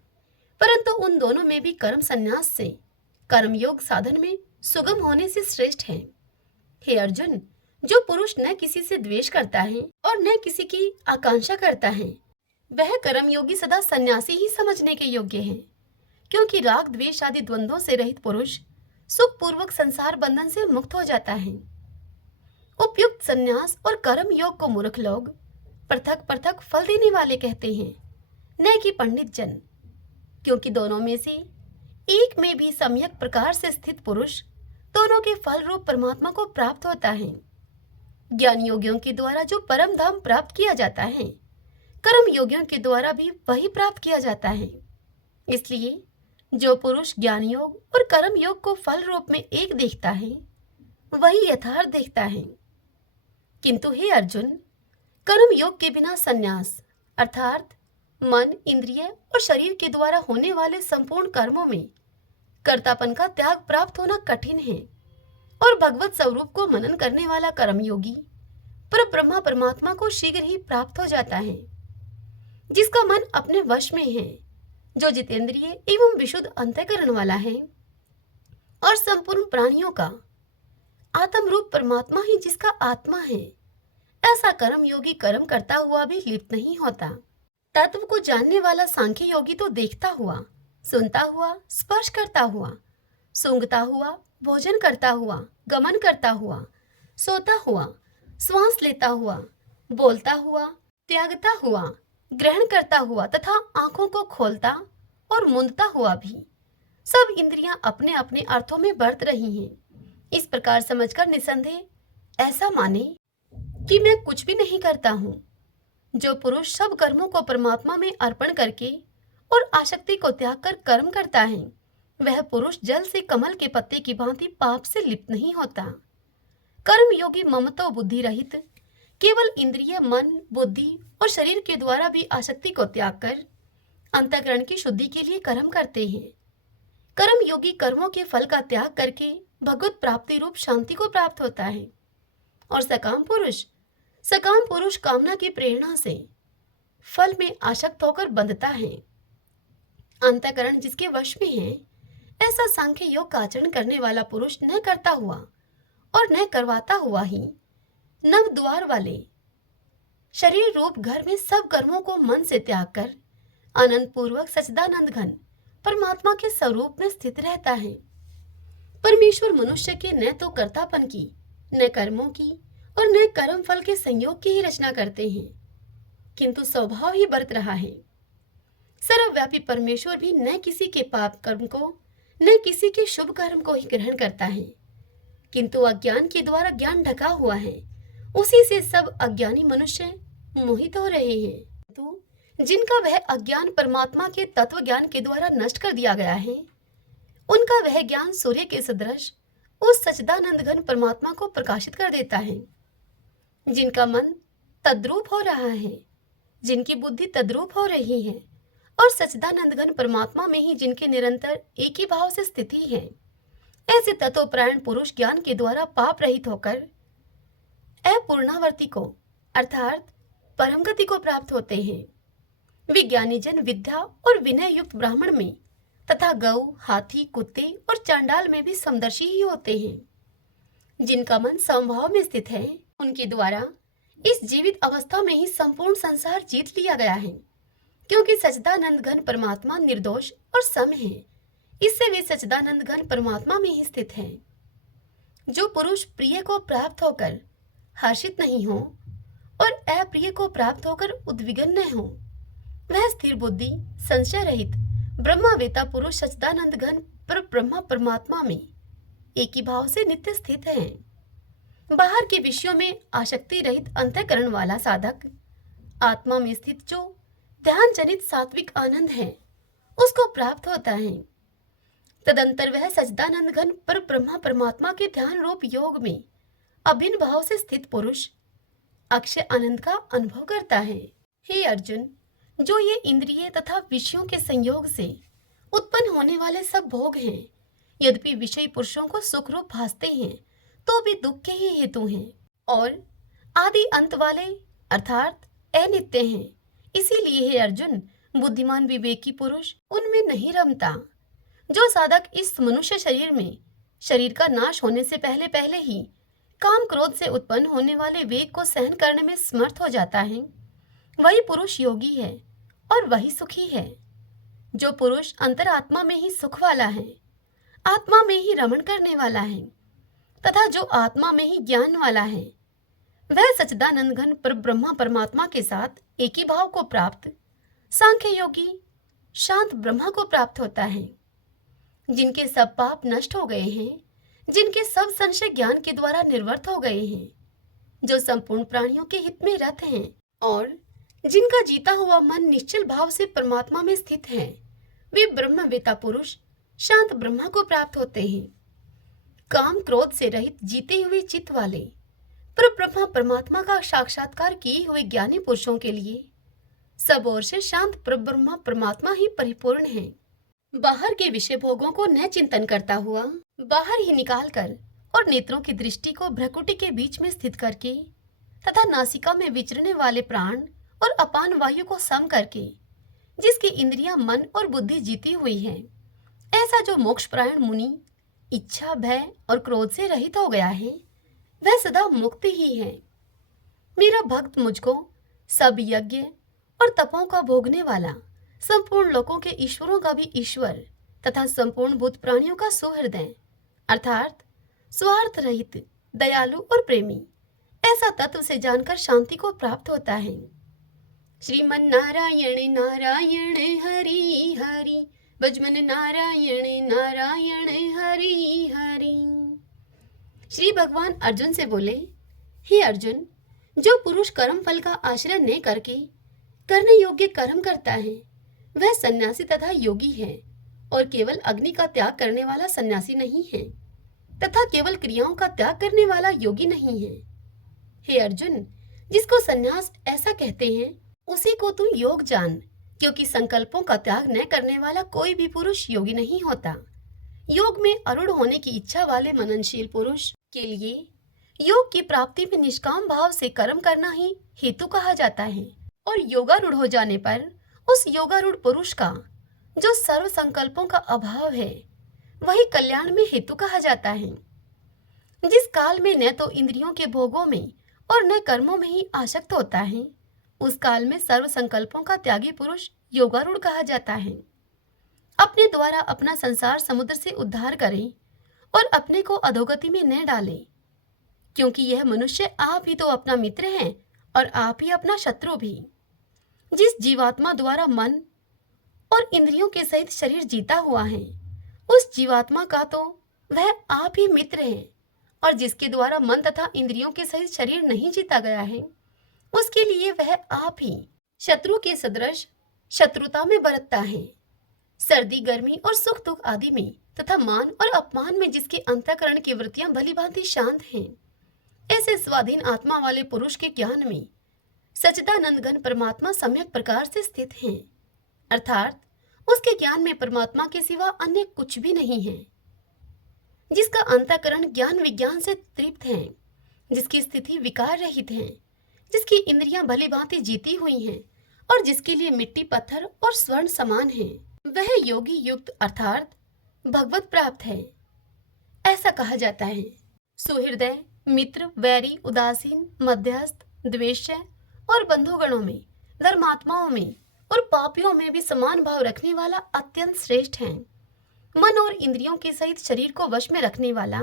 परंतु उन दोनों में भी कर्म संन्यास से कर्म योग साधन में सुगम होने से श्रेष्ठ है। हे अर्जुन, जो पुरुष न किसी से द्वेष करता है और न किसी की आकांक्षा करता है, वह कर्मयोगी सदा सन्यासी ही समझने के योग्य है, क्योंकि राग द्वेष आदि द्वंद्वों से रहित पुरुष सुख पूर्वक संसार बंधन से मुक्त हो जाता है। उपयुक्त संन्यास और कर्म योग को मूर्ख लोग पृथक पृथक फल देने वाले कहते हैं, न कि पंडित जन, क्योंकि दोनों में से एक में भी सम्यक प्रकार से स्थित पुरुष दोनों के फल रूप परमात्मा को प्राप्त होता है। ज्ञान योगियों के द्वारा जो परम धाम प्राप्त किया जाता है, कर्म योगियों के द्वारा भी वही प्राप्त किया जाता है। इसलिए जो पुरुष ज्ञान योग और कर्म योग को फल रूप में एक देखता है, वही यथार्थ देखता है। किंतु हे अर्जुन, कर्म योग के बिना संन्यास अर्थात मन, इंद्रिय और शरीर के द्वारा होने वाले संपूर्ण कर्मों में कर्तापन का त्याग प्राप्त होना कठिन है, और भगवत स्वरूप को मनन करने वाला कर्मयोगी पर ब्रह्मा परमात्मा को शीघ्र ही प्राप्त हो जाता है। जिसका मन अपने वश में है, जो जितेंद्रिय एवं विशुद्ध अंतःकरण वाला है, और संपूर्ण प्राणियों का आत्म रूप परमात्मा ही जिसका आत्मा है, ऐसा कर्मयोगी कर्म करता हुआ भी लिप्त नहीं होता। तत्व को जानने वाला सांख्य योगी तो देखता हुआ, सुनता हुआ, स्पर्श करता हुआ, सूंघता हुआ, भोजन करता हुआ, गमन करता हुआ, सोता हुआ, श्वास लेता हुआ, बोलता हुआ, त्यागता हुआ, ग्रहण करता हुआ तथा आंखों को खोलता और मूंदता हुआ भी सब इंद्रियां अपने अपने अर्थों में बरत रही हैं। इस प्रकार समझकर निसंदेह ऐसा माने कि मैं कुछ भी नहीं करता हूँ। जो पुरुष सब कर्मों को परमात्मा में अर्पण करके और आसक्ति को त्याग कर कर्म करता है, वह पुरुष जल से कमल के पत्ते की भांति पाप से लिप्त नहीं होता। कर्म योगी ममत्व बुद्धि रहित केवल इंद्रिय, मन, बुद्धि और शरीर के द्वारा भी आसक्ति को त्याग कर अंतःकरण की शुद्धि के लिए कर्म करते हैं। कर्म योगी कर्मों के फल का त्याग करके भगवत प्राप्ति रूप शांति को प्राप्त होता है, और सकाम पुरुष कामना की प्रेरणा से फल में आसक्त होकर बंधता है। अंतःकरण जिसके वश में है, ऐसा सांख्य योग का आचरण करने वाला पुरुष न करता हुआ और न करवाता हुआ ही नव द्वार वाले शरीर रूप घर में सब कर्मों को मन से त्याग कर अनंत पूर्वक सच्चिदानंद घन परमात्मा के स्वरूप में स्थित रहता है। परमेश्वर मनुष्य के न तो कर्तापन की, न कर्मों की और न कर्म फल के संयोग की ही रचना करते हैं, किंतु स्वभाव ही बरत रहा है। सर्वव्यापी परमेश्वर भी न किसी के पाप कर्म को न किसी के शुभ कर्म को ही ग्रहण करता है, किंतु अज्ञान के द्वारा ज्ञान ढका हुआ है, उसी से सब अज्ञानी मनुष्य मोहित हो रहे हैं। तो जिनका वह अज्ञान परमात्मा के तत्व ज्ञान के द्वारा नष्ट कर दिया गया है, उनका वह ज्ञान सूर्य के सदृश उस सच्चिदानंद घन परमात्मा को प्रकाशित कर देता है। जिनका मन तद्रूप हो रहा है, जिनकी बुद्धि तद्रूप हो रही है और सच्चिदानंद घन परमात्मा में ही जिनके निरंतर एक ही भाव से स्थिति है, ऐसे तत्वपरायण पुरुष ज्ञान के द्वारा पाप रहित होकर अपूर्णावर्ती को अर्थात परम गति को प्राप्त होते हैं। विज्ञानी जन विद्या और विनय युक्त ब्राह्मण में तथा गौ, हाथी, कुत्ते और चांडाल में भी समदर्शी ही होते हैं। जिनका मन समभाव में स्थित है, उनके द्वारा इस जीवित अवस्था में ही संपूर्ण संसार जीत लिया गया है, क्योंकि सच्चिदानंद घन परमात्मा निर्दोष और सम है। इससे वे सच्चिदानंद घन परमात्मा में ही स्थित है। जो पुरुष प्रिय को प्राप्त होकर हर्षित नहीं हो और अप्रिय को प्राप्त होकर उद्विग्न न हो, वह स्थिर बुद्धि, संशय रहित ब्रह्मवेता पुरुष सच्चिदानंद घन पर ब्रह्मा परमात्मा में एक ही भाव से नित्य स्थित है। बाहर के विषयों में आसक्ति रहित अंतःकरण वाला साधक आत्मा में स्थित जो ध्यान जनित सात्विक आनंद है, उसको प्राप्त होता है। तदंतर वह सच्चिदानंद घन पर ब्रह्मा परमात्मा के ध्यान रूप योग में अभिन्न भाव से स्थित पुरुष अक्षय आनंद का अनुभव करता है। हे अर्जुन, जो ये इंद्रिय तथा विषयों के संयोग से उत्पन्न होने वाले सब भोग हैं, यद्यपि विषयी पुरुषों को सुख रूप भासते हैं, तो भी दुख के ही हेतु हैं और आदि अंत वाले अर्थात अनित्य हैं। इसीलिए हे अर्जुन, बुद्धिमान विवेकी पुरुष उनमें नहीं रमता। जो साधक इस मनुष्य शरीर में शरीर का नाश होने से पहले पहले ही काम क्रोध से उत्पन्न होने वाले वेग को सहन करने में समर्थ हो जाता है, वही पुरुष योगी है और वही सुखी है। जो पुरुष अंतरात्मा में ही सुख वाला है, आत्मा में ही रमण करने वाला है तथा जो आत्मा में ही ज्ञान वाला है, वह सच्चिदानंद घन पर ब्रह्मा परमात्मा के साथ एक ही भाव को प्राप्त सांख्य योगी शांत ब्रह्मा को प्राप्त होता है। जिनके सब पाप नष्ट हो गए हैं, जिनके सब संशय ज्ञान के द्वारा निर्वर्त हो गए हैं, जो संपूर्ण प्राणियों के हित में रत हैं और जिनका जीता हुआ मन निश्चल भाव से परमात्मा में स्थित है, वे ब्रह्मवेता पुरुष शांत ब्रह्मा को प्राप्त होते हैं। काम क्रोध से रहित जीते हुए चित्त वाले पर ब्रह्मा परमात्मा का साक्षात्कार किए हुए ज्ञानी पुरुषों के लिए सब ओर से शांत परब्रह्मा परमात्मा ही परिपूर्ण है। बाहर के विषय भोगों को न चिंतन करता हुआ बाहर ही निकाल कर और नेत्रों की दृष्टि को भ्रकुटी के बीच में स्थित करके तथा नासिका में विचरने वाले प्राण और अपान वायु को सम करके जिसकी इंद्रियां, मन और बुद्धि जीती हुई है, ऐसा जो मोक्षपरायण मुनि इच्छा, भय और क्रोध से रहित हो गया है, वह सदा मुक्त ही है। मेरा भक्त मुझको सब यज्ञ और तपों का भोगने वाला, संपूर्ण लोकों के ईश्वरों का भी ईश्वर तथा संपूर्ण भूत प्राणियों का सुहृदय अर्थात स्वार्थ रहित, दयालु और प्रेमी, ऐसा तत्व से जानकर शांति को प्राप्त होता है। श्रीमन नारायण नारायण हरि हरि, भजमन नारायण नारायण हरि हरि। श्री भगवान अर्जुन से बोले, हे अर्जुन, जो पुरुष कर्म फल का आश्रय न करके करने योग्य कर्म करता है, वह सन्यासी तथा योगी है और केवल अग्नि का त्याग करने वाला सन्यासी नहीं है तथा केवल क्रियाओं का त्याग करने वाला योगी नहीं है। हे अर्जुन, जिसको सन्यास ऐसा कहते हैं, उसी को तू योग जान, क्योंकि संकल्पों का त्याग न करने वाला कोई भी पुरुष योगी नहीं होता। योग में अरूढ़ होने की इच्छा वाले मननशील पुरुष के लिए योग की प्राप्ति में निष्काम भाव से कर्म करना ही हेतु कहा जाता है और योगारूढ़ हो जाने पर उस योगारूढ़ पुरुष का जो सर्व संकल्पों का अभाव है, वही कल्याण में हेतु कहा जाता है। जिस काल में न तो इंद्रियों के भोगों में और न कर्मों में ही आसक्त होता है, उस काल में सर्व संकल्पों का त्यागी पुरुष योगारूढ़ कहा जाता है। अपने द्वारा अपना संसार समुद्र से उद्धार करें और अपने को अधोगति में न डालें, क्योंकि यह मनुष्य आप ही तो अपना मित्र है और आप ही अपना शत्रु भी। जिस जीवात्मा द्वारा मन और इंद्रियों के सहित शरीर जीता हुआ है, उस जीवात्मा का तो वह आप ही मित्र है, और जिसके द्वारा मन तथा इंद्रियों के सहित शरीर नहीं जीता गया है, उसके लिए वह आप ही शत्रु के सदृश शत्रुता में बरतता है। सर्दी गर्मी और सुख दुख आदि में तथा मान और अपमान में जिसके अंतःकरण की वृत्तियां भली भांति शांत हैं, ऐसे स्वाधीन आत्मा वाले पुरुष के ज्ञान में सच्चिदानंद घन परमात्मा सम्यक प्रकार से स्थित हैं, अर्थात उसके ज्ञान में परमात्मा के सिवा अन्य कुछ भी नहीं है। जिसका अंतःकरण ज्ञान विज्ञान से तृप्त है, जिसकी स्थिति विकार रहित है, जिसकी इंद्रियां भली भांति जीती हुई हैं और जिसके लिए मिट्टी पत्थर और स्वर्ण समान है, वह योगी युक्त अर्थात भगवत प्राप्त है, ऐसा कहा जाता है। सुहृदय मित्र वैरी उदासीन मध्यस्थ द्वेष्य और बंधुगणों में धर्मात्माओं में और पापियों में भी समान भाव रखने वाला अत्यंत श्रेष्ठ है। मन और इंद्रियों के सहित शरीर को वश में रखने वाला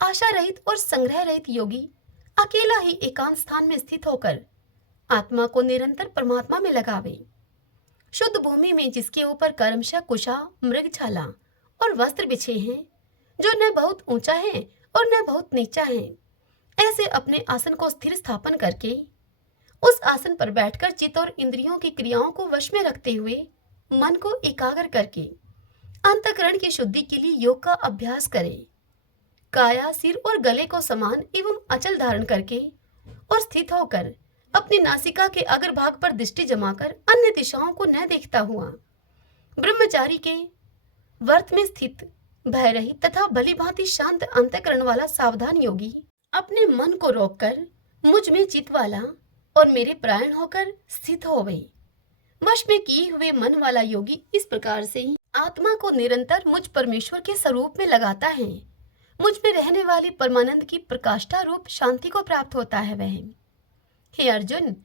आशा रहित और संग्रह रहित योगी अकेला ही एकांत स्थान में स्थित होकर आत्मा को निरंतर परमात्मा में लगावे। शुद्ध भूमि में जिसके ऊपर कर्मशः कुशा मृगछाला और वस्त्र बिछे हैं, जो न बहुत ऊंचा है और न बहुत नीचा है, ऐसे अपने आसन को स्थिर स्थापन करके उस आसन पर बैठकर चित्त और इंद्रियों की क्रियाओं को वश में रखते हुए मन को एकाग्र करके अंतःकरण की शुद्धि के लिए योग का अभ्यास करें। काया सिर और गले को समान एवं अचल धारण करके और स्थित होकर अपनी नासिका के अग्रभाग पर दृष्टि जमाकर अन्य दिशाओं को न देखता हुआ ब्रह्मचारी के वर्त में स्थित भय रहित तथा भली भांति शांत अंतःकरण वाला सावधान योगी अपने मन को रोककर मुझ में चित वाला और मेरे प्राण होकर स्थित हो गए। वश में किए हुए मन वाला योगी इस प्रकार से ही आत्मा को निरंतर मुझ परमेश्वर के स्वरूप में लगाता है। मुझ में रहने वाली परमानंद की प्रकाष्ठा रूप शांति को प्राप्त होता है वह। हे अर्जुन,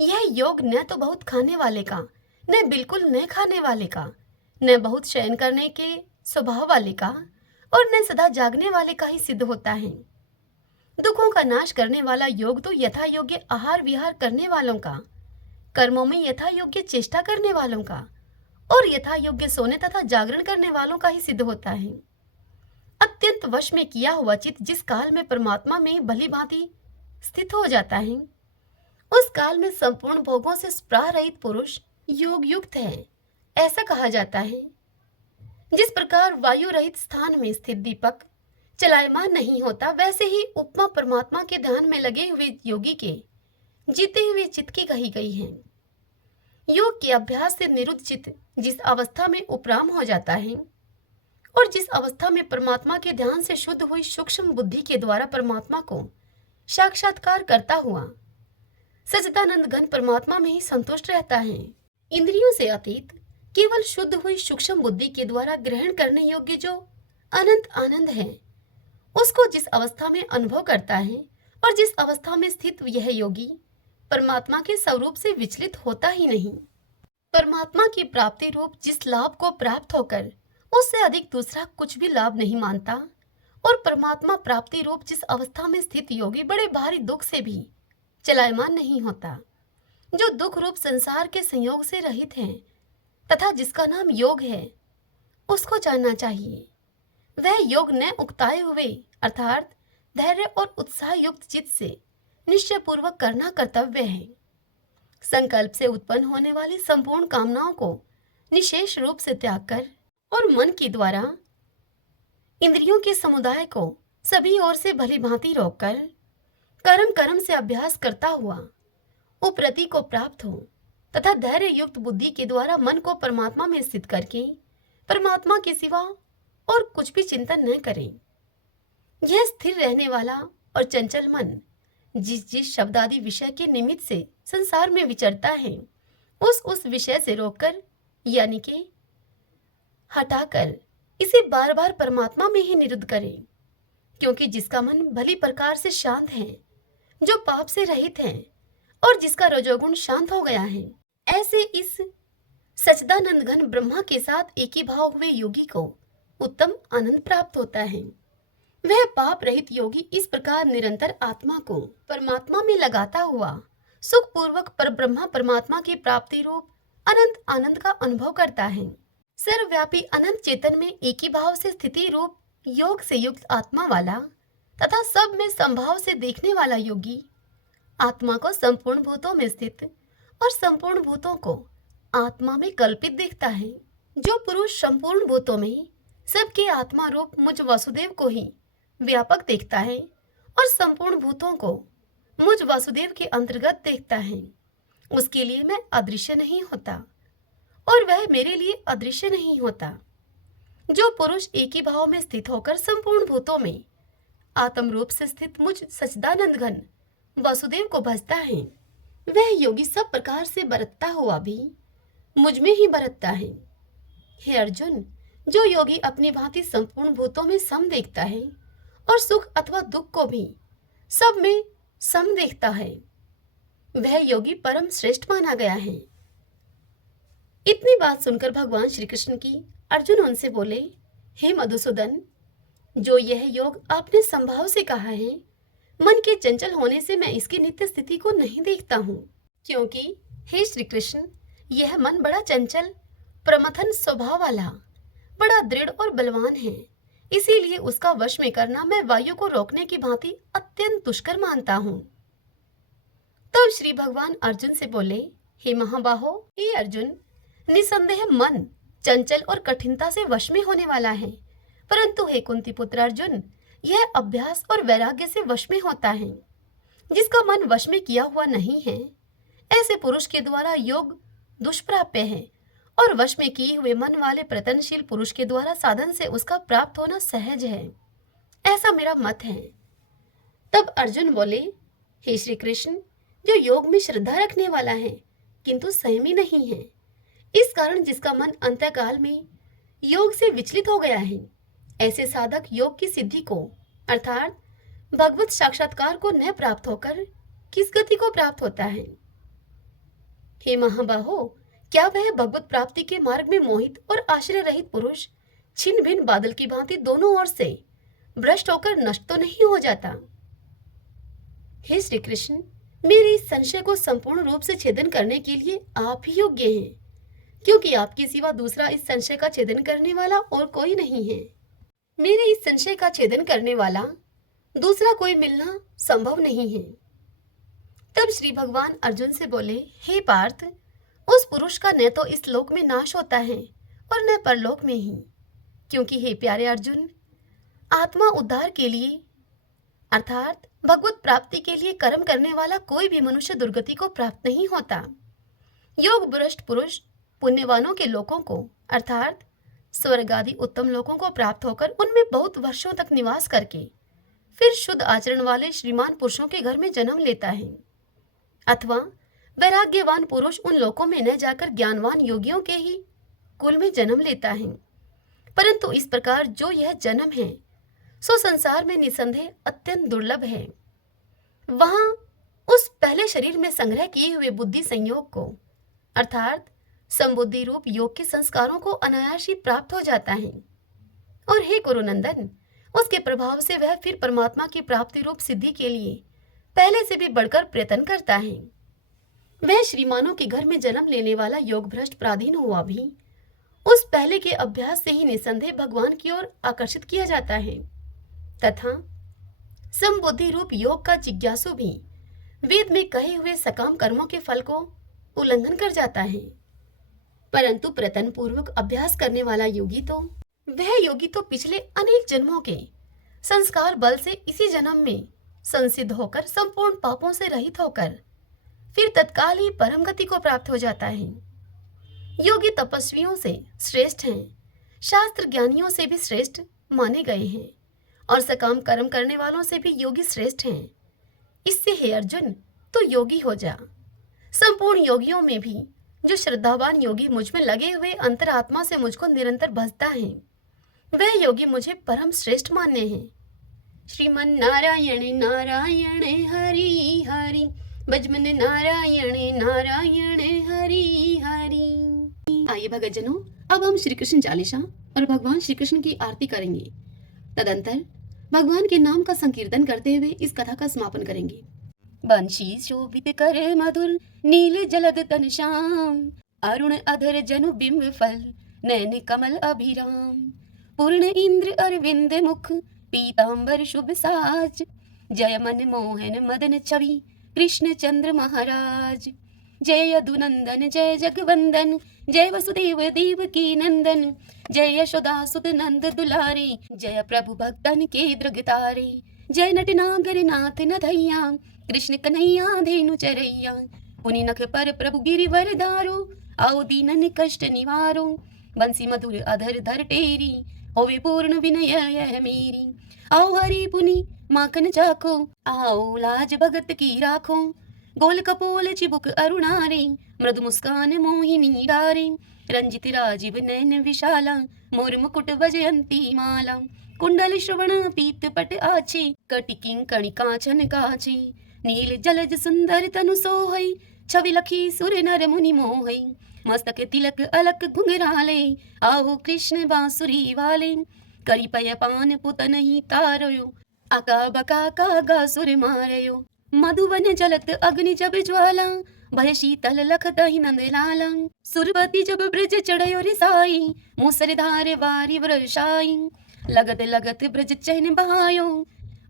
यह योग न तो बहुत खाने वाले का, न बिल्कुल न खाने वाले का, न बहुत शयन करने के स्वभाव वाले का और न सदा जागने वाले का ही सिद्ध होता है। दुखों का नाश करने वाला योग तो यथा योग्य आहार विहार करने वालों का, कर्मों में यथा योग्य चेष्टा करने वालों का और यथा योग्य सोने तथा जागरण करने वालों का ही सिद्ध होता है। अत्यंत वश में किया हुआ चित्त जिस काल में परमात्मा में भली भांति स्थित हो जाता है, उस काल में संपूर्ण भोगों से स्पृहा रहित पुरुष योग युक्त है, ऐसा कहा जाता है। जिस प्रकार वायु रहित स्थान में स्थित दीपक चलायमान नहीं होता, वैसे ही उपमा परमात्मा के ध्यान में लगे हुए योगी के जीते हुए चित्त की कही गई है। योग के अभ्यास से निरुद्ध चित्त जिस अवस्था में उपराम हो जाता है और जिस अवस्था में परमात्मा के ध्यान से शुद्ध हुई सूक्ष्म बुद्धि के द्वारा परमात्मा को साक्षात्कार करता हुआ सच्चिदानंद घन परमात्मा में ही संतुष्ट रहता है। इंद्रियों से अतीत केवल शुद्ध हुई सूक्ष्म बुद्धि के द्वारा ग्रहण करने योग्य जो अनंत आनंद है, उसको जिस अवस्था में अनुभव करता है और जिस अवस्था में स्थित यह योगी परमात्मा के स्वरूप से विचलित होता ही नहीं, परमात्मा की प्राप्ति रूप जिस लाभ को प्राप्त होकर उससे अधिक दूसरा कुछ भी लाभ नहीं मानता और परमात्मा प्राप्ति रूप जिस अवस्था में स्थित योगी बड़े भारी दुख से भी चलायमान नहीं होता, जो दुख रूप संसार के संयोग से रहित है तथा जिसका नाम योग है, उसको जानना चाहिए। वह योग न उकताए हुए अर्थात धैर्य और उत्साह युक्त चित्त से निश्चय पूर्वक करना कर्तव्य है। संकल्प से उत्पन्न होने वाली संपूर्ण कामनाओं को निशेष रूप से त्याग कर और मन के द्वारा इंद्रियों के समुदाय को सभी ओर से भली भांति रोककर कर्म से अभ्यास करता हुआ उपरति को प्राप्त हो तथा धैर्य युक्त बुद्धि के द्वारा मन को परमात्मा में स्थित करके परमात्मा के सिवा और कुछ भी चिंतन न करें। यह स्थिर रहने वाला और चंचल मन जिस शब्दादि विषय के निमित्त से संसार में विचरता है, उस विषय से रोककर यानी कि हटाकर इसे बार बार परमात्मा में ही निरुद्ध करें। क्योंकि जिसका मन भली प्रकार से शांत है, जो पाप से रहित है और जिसका रजोगुण शांत हो गया है, ऐसे इस सच्चिदानंद घन ब्रह्मा के साथ एक ही भाव हुए योगी को उत्तम आनंद प्राप्त होता है। वह पाप रहित योगी इस प्रकार निरंतर आत्मा को परमात्मा में लगाता हुआ सुख पूर्वक पर ब्रह्मा परमात्मा की प्राप्ति रूप अनंत आनंद का अनुभव करता है। सर्वव्यापी अनंत चेतन में एक ही भाव से स्थिति रूप योग से युक्त आत्मा वाला तथा सब में संभाव से देखने वाला योगी आत्मा को संपूर्ण भूतों में स्थित और संपूर्ण भूतों को आत्मा में कल्पित देखता है। जो पुरुष संपूर्ण भूतों में सबके आत्मा रूप मुझ वासुदेव को ही व्यापक देखता है और संपूर्ण भूतों को मुझ वासुदेव के अंतर्गत देखता है, उसके लिए मैं अदृश्य नहीं होता और वह मेरे लिए अदृश्य नहीं होता। जो पुरुष एक ही भाव में स्थित होकर संपूर्ण भूतों में आत्म रूप से स्थित मुझ सच्चिदानंद घन वासुदेव को भजता है, वह योगी सब प्रकार से बरतता हुआ भी मुझ में ही बरतता है। हे अर्जुन, जो योगी अपनी भांति संपूर्ण भूतों में सम देखता है और सुख अथवा दुख को भी सब में सम देखता है, वह योगी परम श्रेष्ठ माना गया है। इतनी बात सुनकर भगवान श्री कृष्ण की अर्जुन उनसे बोले, हे मधुसूदन, जो यह योग आपने संभाव से कहा है, मन के चंचल होने से मैं इसकी नित्य स्थिति को नहीं देखता हूँ, क्योंकि हे श्री कृष्ण, यह मन बड़ा चंचल प्रमथन स्वभाव वाला, बड़ा दृढ़ और बलवान है, इसीलिए उसका वश में करना मैं वायु को रोकने की भांति अत्यंत दुष्कर मानता हूँ। तब श्री भगवान अर्जुन से बोले, हे महाबाहो, हे अर्जुन, निसंदेह मन चंचल और कठिनता से वश में होने वाला है, परंतु हे कुंती पुत्र अर्जुन, यह अभ्यास और वैराग्य से वश में होता है। जिसका मन वश में किया हुआ नहीं है, ऐसे पुरुष के द्वारा योग दुष्प्राप्य है और वश में किए हुए मन वाले प्रयत्नशील पुरुष के द्वारा साधन से उसका प्राप्त होना सहज है, ऐसा मेरा मत है। तब अर्जुन बोले, हे श्री कृष्ण, जो योग में श्रद्धा रखने वाला है किंतु संयमी नहीं है, इस कारण जिसका मन अंतकाल में योग से विचलित हो गया है, ऐसे साधक योग की सिद्धि को अर्थात भगवत साक्षात्कार को न प्राप्त होकर किस गति को प्राप्त होता है? हे महाबाहो, क्या वह भगवत प्राप्ति के मार्ग में मोहित और आश्रय रहित पुरुष छिन्न भिन्न बादल की भांति दोनों ओर से भ्रष्ट होकर नष्ट तो नहीं हो जाता? हे श्री कृष्ण, मेरे इस संशय को संपूर्ण रूप से छेदन करने के लिए आप ही योग्य हैं, क्योंकि आपके सिवा दूसरा इस संशय का छेदन करने वाला और कोई नहीं है। मेरे इस संशय का छेदन करने वाला दूसरा कोई मिलना संभव नहीं है। तब श्री भगवान अर्जुन से बोले, हे पार्थ, उस पुरुष का न तो इस लोक में नाश होता है और न परलोक में ही, क्योंकि हे प्यारे अर्जुन, आत्मा उद्धार के लिए अर्थात भगवत प्राप्ति के लिए कर्म करने वाला कोई भी मनुष्य दुर्गति को प्राप्त नहीं होता। योग भ्रष्ट पुरुष पुण्यवानों के लोकों को अर्थात स्वर्ग आदि उत्तम लोकों को प्राप्त होकर उनमें बहुत वर्षों तक निवास करके फिर शुद्ध आचरण वाले श्रीमान पुरुषों के घर में जन्म लेता है, अथवा वैराग्यवान पुरुष उन लोकों में न जाकर ज्ञानवान योगियों के ही कुल में जन्म लेता है। परंतु इस प्रकार जो यह जन्म है सो संसार में निसंदेह अत्यंत दुर्लभ है। वहां उस पहले शरीर में संग्रह किए हुए बुद्धि संयोग को अर्थात संबुद्धि रूप योग के संस्कारों को अनायास ही प्राप्त हो जाता है, और हे कुरुनंदन, उसके प्रभाव से वह फिर परमात्मा की प्राप्ति रूप सिद्धि के लिए पहले से भी बढ़कर प्रयत्न करता है। वह श्रीमानों के घर में जन्म लेने वाला योग भ्रष्ट पराधीन हुआ भी उस पहले के अभ्यास से ही निसंदेह भगवान की ओर आकर्षित किया जाता है, तथा संबुद्धि रूप योग का जिज्ञासु भी वेद में कहे हुए सकाम कर्मों के फल को उल्लंघन कर जाता है। परंतु प्रयत्न पूर्वक अभ्यास करने वाला योगी तो पिछले अनेक जन्मों के संस्कार बल से इसी जन्म में संसिद्ध होकर संपूर्ण पापों से रहित होकर फिर तत्काल ही परम गति को प्राप्त हो जाता है। योगी तपस्वियों से श्रेष्ठ हैं, शास्त्र ज्ञानियों से भी श्रेष्ठ माने गए हैं, और सकाम कर्म करने वालों से भी योगी श्रेष्ठ हैं। इससे हे अर्जुन, तो योगी हो जा। संपूर्ण योगियों में भी जो श्रद्धावान योगी मुझ में लगे हुए अंतरात्मा से मुझको निरंतर भजता है, वह योगी मुझे परम श्रेष्ठ मानने हैं। श्रीमन नारायण नारायण हरि हरि, भजमन नारायण नारायण हरि हरि। आइए भगतजनों, अब हम श्री कृष्ण चालीसा और भगवान श्री कृष्ण की आरती करेंगे। तदंतर भगवान के नाम का संकीर्तन करते हुए इस कथा का समापन करेंगे। बंशी शोभित कर मधुर नील जलद तन श्याम, अरुण अधर जनु बिंब फल नैन कमल अभिराम, पूर्ण इंद्र अरविंद मुख पीतांबर शुभ साज, जय मन मोहन मदन छवि कृष्ण चंद्र महाराज। जय यदुनंदन जय जगवंदन, जय वसुदेव देव की नंदन, जय यशोदा सुत नंद दुलारे, जय प्रभु भक्तन के दृगतारे, जय नटनागर नाथ नथैया, कृष्ण कन्हैया धेनु चरैया, पुनि नख पर प्रभु गिरिवर धारो, आओ दीनन कष्ट निवारो, बंसी मधुर अधर धर टेरी, होवे पूर्ण विनय यह मेरी, आओ हरि पुनि माखन चाखो, आओ लाज भगत की राखो, गोल कपोल चिबुक अरुणारे, मृदु मुस्कान मोहिनी डारे, रंजित राजीव नयन विशाला, मोर मुकुट वजयंती माला, कुंडल श्रवण पीत पट आछे, कटि किंकणी कांचन काछे, नील जलज सुंदर तनु सोहै, छवि लखी सुर नर मुनि मोहै, मस्तक तिलक अलक घुंघराले, आओ कृष्ण बांसुरी वाले, करी पय पान पुत नहीं तारयो, आका बका कागा सुर मारयो, मधुवन जलत अग्नि जब ज्वाला, भय शीतल लखत ही नंद लाला, सुरपति जब ब्रज चढ़यो रिसाई, मूसरधार वारी वर्षाई, लगत लगत ब्रज चैन बहायो,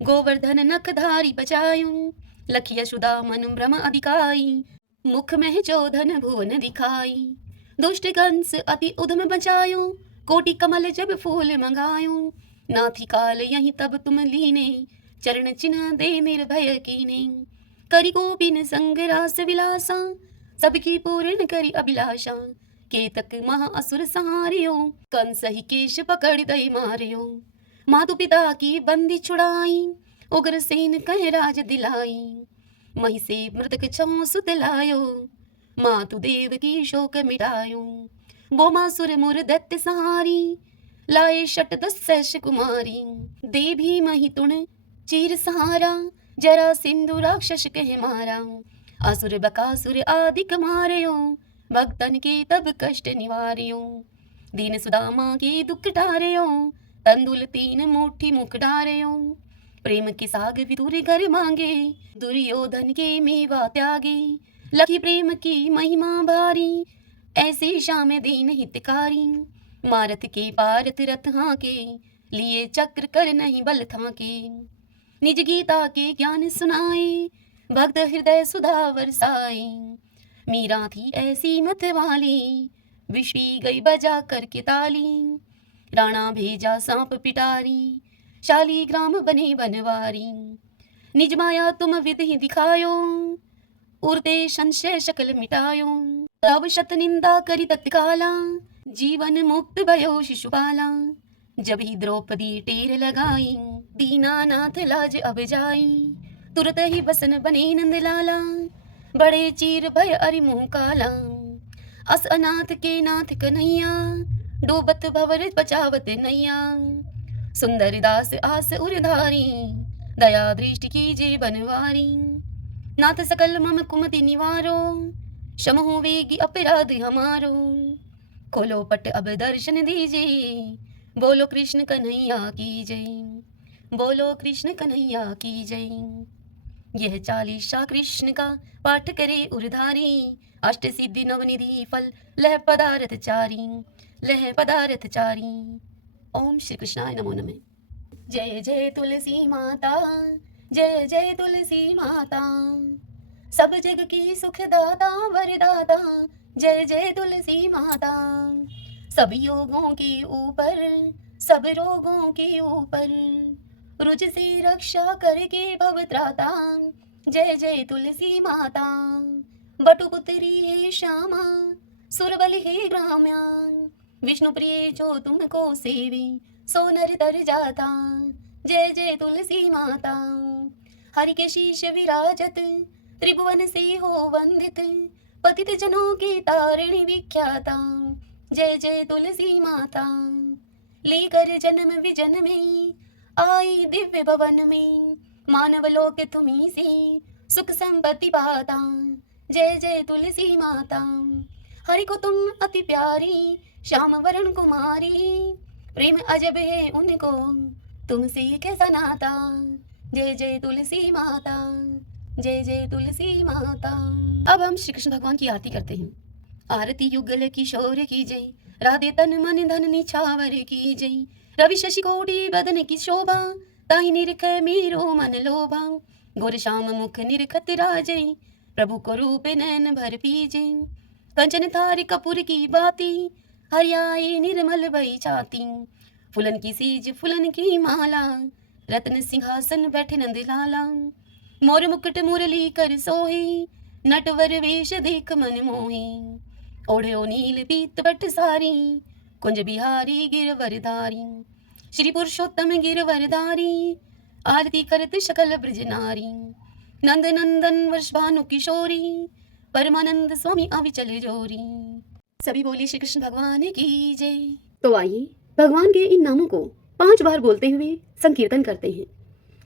गोवर्धन नख धारी बचायो, लखी यशोदा मन भ्रम अधिकाई, मुख में चोधन भुवन दिखाई, दुष्ट कंस अति उधम बचायो, कोटि कमल जब फूल मंगायो, नाथी काल यहीं तब तुम लीने, चरण चिन्ह दे निर्भय कीने, करी गोपिन संग रास विलासा, सबकी पूर्ण करी अभिलाषा, केतक महा असुर सहारियो, कंस ही केश पकड़ दई मारियो, मातु पिता की बंदी छुड़ाई, उग्र सेन कह राज दिलाई, मही से मृतक छौ सुत लायो, मातु देव की शोक मिटायो, बोमासुर मुर दैत्य सहारी, लाए शट दस कुमारी, दे भी मही तुण चीर सहारा, जरा सिंधु राक्षस कह मारा, असुर बकासुर आदिक मारयो, भक्तन के तब कष्ट निवार्यो, दीन सुदामा के दुख टारयो, तंदुल तीन मुट्ठी मुख डारयो, प्रेम के साग विदुर घर मांगे, दुर्योधन के मेवा त्यागे, लखी प्रेम की महिमा भारी, ऐसे श्याम दीन हितकारी, मारत के पारत रथ हाके, लिए चक्र कर नहीं बल थाके, निज गीता के ज्ञान सुनाए, भक्त हृदय सुधा बरसाए, मीरा थी ऐसी मत वाली, विश्वी गई बजा करके ताली, राणा भेजा सांप पिटारी, शाली ग्राम बने बनवारी, निज माया तुम विधि दिखायो, उड़ते संशय शकल मिटायो, तब शत निंदा करी तत्काला, जीवन मुक्त भयो शिशुपाला, जब ही द्रौपदी टेर लगाई, दीनानाथ लाज अब जाई, तुरत ही बसन बने नंद लाला, बड़े चीर भय अरि मुँह काला, अस अनाथ के नाथ कन्हैया, डूबत भवर बचावत नैया, सुंदर दास आस उरधारी, दया दृष्टि कीजे बनवारी, नाथ सकल मम कुमति निवारो, क्षमहु वेगी अपराध हमारो, खोलो पट अब दर्शन दीजिए, बोलो कृष्ण कन्हैया की जय, बोलो कृष्ण कन्हैया की जय। यह चालीसा कृष्ण का पाठ करे उरधारी, अष्ट सिद्धि नवनिधि फल लह पदार्थ चारी, लह पदार्थ चारी। ओम श्री कृष्णाय नमो नमः। जय जय तुलसी माता, जय जय तुलसी माता, सब जग की सुखदाता वरदाता, जय जय तुलसी माता, सब योगों के ऊपर सब रोगों के ऊपर, रुज से रक्षा करके भवत्राता, जय जय तुलसी माता, बटुपुत्री हे श्यामा, सुरबल हे ग्राम्या, विष्णु प्रिय जो तुमको सेवे, सो नर तर जाता, जय जय तुलसी माता, हरि के शीश विराजत, त्रिभुवन से हो वंदित, पतित जनों की तारिणी विख्याता, जय जय तुलसी माता, लेकर जन्म विजन में आई दिव्य भवन में, मानव लोक तुम्ही से सुख संपत्ति पाता, जय जय तुलसी माता, हरि को तुम अति प्यारी, श्याम वरण कुमारी, प्रेम अजब है उनको तुमसे कैसा नाता, जय जय तुलसी माता, जय जय तुलसी माता। अब हम श्री कृष्ण भगवान की आरती करते हैं। आरती युगल किशोर की जय, राधे तन मन धन निछावर की जय, रवि शशि कोटि बदन की शोभा, ताहि निरख मेरो मन लोभा, गोर श्याम मुख निरखत राजय, प्रभु को रूप नैन भर पीजे, कंचन थार कपूर की बाती, हरियाए निर्मल भई छाती। फुलन की सीज फुलन की माला, रत्न सिंहासन बैठे नंद लाला। मोर मुकुट मुरली कर सोहे, नटवर वेश देख मन मोहे। ओढ़ो नील पीत पट सारी, कुंज बिहारी गिरवरधारी। श्री पुरुषोत्तम गिरवरधारी, आरती करत शकल ब्रज नारी। नंद नंदन वर्ष भानु किशोरी, परमानंद स्वामी अविचल जोरी। सभी बोलिए श्री कृष्ण भगवान की जय। तो आइए भगवान के इन नामों को 5 बार बोलते हुए संकीर्तन करते हैं।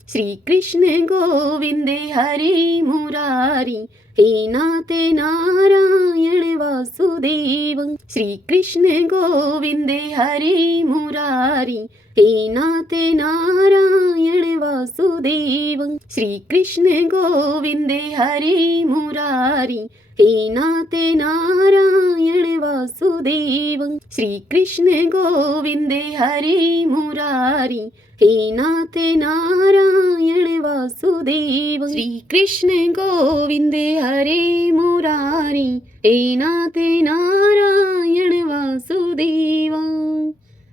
श्री कृष्ण गोविंद हरि मुरारी, हे नाथ नारायण वासुदेव। श्री कृष्ण गोविंद हरि मुरारी, हे नाथ नारायण वासुदेव। श्री कृष्ण गोविंद हरि मुरारी, हे नाथ नारायण वासुदेव। श्री कृष्ण गोविंद हरि मुरारी, हे नाथ नारायण वासुदेव। श्री कृष्ण गोविंद हरे मुरारी, हे नाथ नारायण वासुदेव।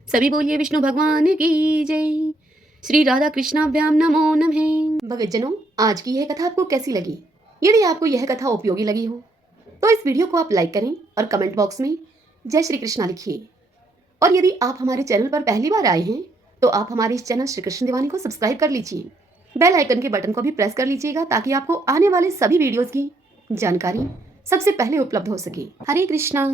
सभी बोलिए विष्णु भगवान की जय। श्री राधा कृष्णाभ्याम नमो नमः। भक्तजनों, आज की यह कथा आपको कैसी लगी? यदि आपको यह कथा उपयोगी लगी हो तो इस वीडियो को आप लाइक करें और कमेंट बॉक्स में जय श्री कृष्णा लिखिए। और यदि आप हमारे चैनल पर पहली बार आए हैं तो आप हमारे इस चैनल श्री कृष्ण दीवानी को सब्सक्राइब कर लीजिए। बेल आइकन के बटन को भी प्रेस कर लीजिएगा ताकि आपको आने वाले सभी वीडियोस की जानकारी सबसे पहले उपलब्ध हो सके। हरे कृष्णा।